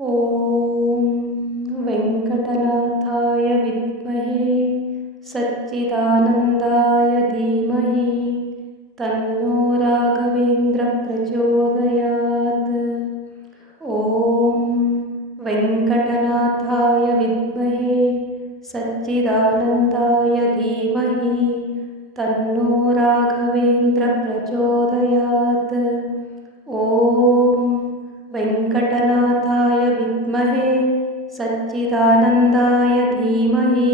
ॐ वेङ्कटनाथाय विद्महे सच्चिदानन्दाय धीमहि तन्नो राघवेन्द्रः प्रचोदयात्। ॐ वेङ्कटनाथाय विद्महे सच्चिदानन्दाय धीमहि तन्नो राघवेन्द्रः प्रचोदयात्। ॐ वेङ्कटनाथाय विद्महे सच्चिदानन्दाय धीमहि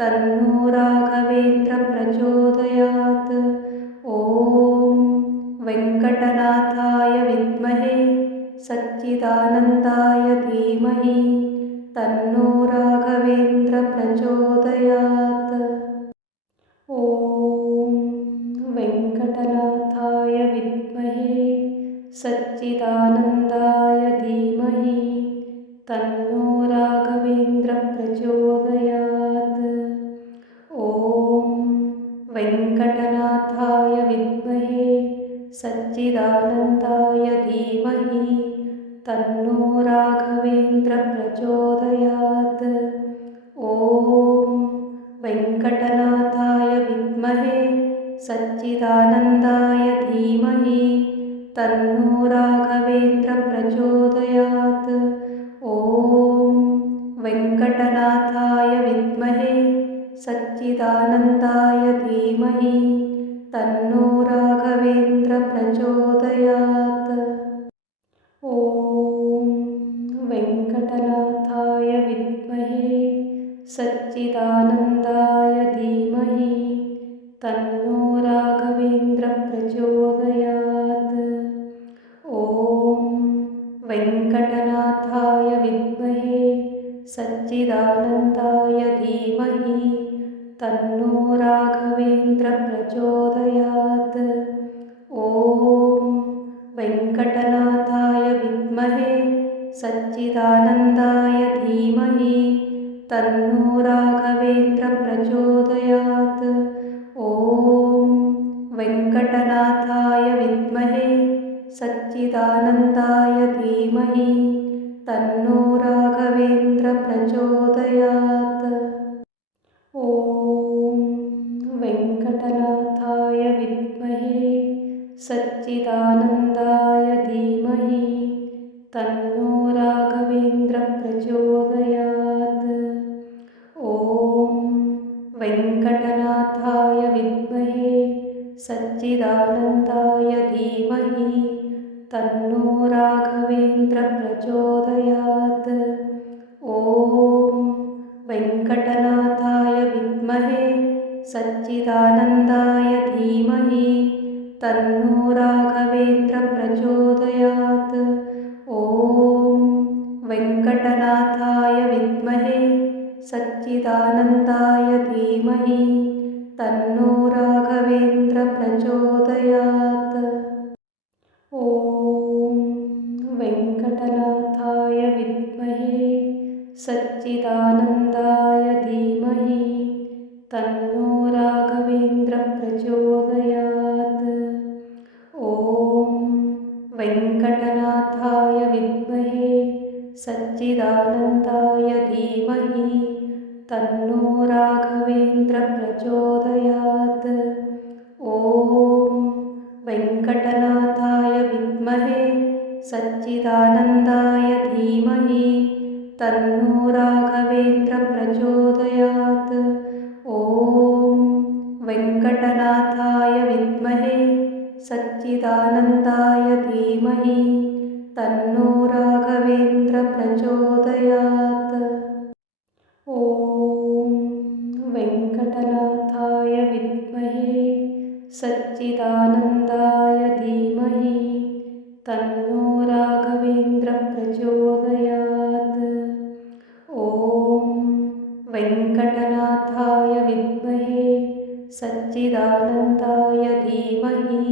तन्नो राघवेन्द्रः प्रचोदयात्। ॐ वेङ्कटनाथाय विद्महे सच्चिदानन्दाय धीमहि तन्नो राघवेन्द्रः प्रचोदयात्। ॐ वेङ्कटनाथाय विद्महे सच्चिदानन्दाय धीमहि तन्नो राघवेन्द्रः प्रचोदयात्। ॐ वेङ्कटनाथाय विद्महे सच्चिदानन्दाय धीमहि तन्नो राघवेन्द्रः प्रचोदयात्। ॐ वेङ्कटनाथाय विद्महे सच्चिदानन्दाय धीमहि तन्नो राघवेन्द्रः प्रचोदयात्। ॐ वेङ्कटनाथाय विद्महे सच्चिदानन्दाय धीमहि तन्नो राघवेन्द्रः प्रचोदयात्। ॐ वेङ्कटनाथाय विद्महे सच्चिदानन्दाय धीमहि तन्नो राघवेन्द्रः प्रचोदयात्। ॐ वेङ्कटनाथाय विद्महे सच्चिदानन्दाय धीमहि तन्नो राघवेन्द्रः प्रचोदयात्। ॐ वेङ्कटनाथाय विद्महे सच्चिदानन्दाय धीमहि तन्नो राघवेन्द्रः प्रचोदयात्। ॐ वेङ्कटनाथाय विद्महे सच्चिदानन्दाय धीमहि तन्नो राघवेन्द्रः प्रचोदयात्। ॐ वेङ्कटनाथाय विद्महे सच्चिदानन्दाय धीमहि तन्नो राघवेन्द्रः प्रचोदयात्। ॐ वेङ्कटनाथाय विद्महे सच्चिदानन्दाय धीमहि तन्नो राघवेन्द्रः प्रचोदयात्। ॐ वेङ्कटनाथाय विद्महे सच्चिदानन्दाय धीमहि तन्नो राघवेन्द्रः प्रचोदयात्। ॐ वेङ्कटनाथाय विद्महे सच्चिदानन्दाय धीमहि तन्नो राघवेन्द्रः प्रचोदयात्। ॐ वेङ्कटनाथाय विद्महे सच्चिदानन्दाय धीमहि तन्नो राघवेन्द्रः प्रचोदयात्। ॐ वेङ्कटनाथाय विद्महे सच्चिदानन्दाय धीमहि तन्नो राघवेन्द्रः प्रचोदयात्। ॐ वेङ्कटनाथाय विद्महे सच्चिदानन्दाय धीमहि तन्नो राघवेन्द्रः प्रचोदयात्। ॐ वेङ्कटनाथाय विद्महे सच्चिदानन्दाय धीमहि तन्नो राघवेन्द्रः प्रचोदयात्। ॐ वेङ्कटनाथाय विद्महे सच्चिदानन्दाय धीमहि तन्नो राघवेन्द्रः प्रचोदयात्। ॐ वेङ्कटनाथाय विद्महे सच्चिदानन्दाय धीमहि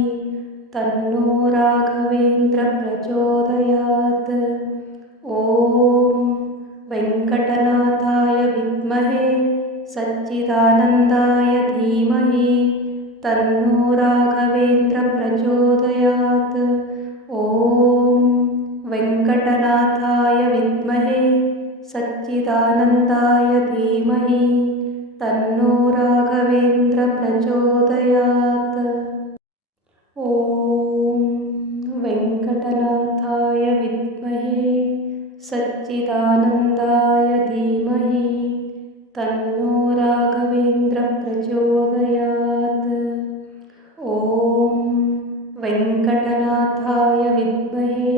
तन्नो राघवेन्द्रः प्रचोदयात्। ॐ वेङ्कटनाथाय विद्महे सच्चिदानन्दाय धीमहि तन्नो राघवेन्द्रः प्रचोदयात्। ॐ वेङ्कटनाथाय वेङ्कटनाथाय विद्महे सच्चिदानन्दाय धीमहि तन्नो राघवेन्द्र प्रचोदयात्। ॐ वेङ्कटनाथाय विद्महे सच्चिदानन्दाय धीमहि तन्नो राघवेन्द्र प्रचोदयात्। ॐ वेङ्कटनाथाय विद्महे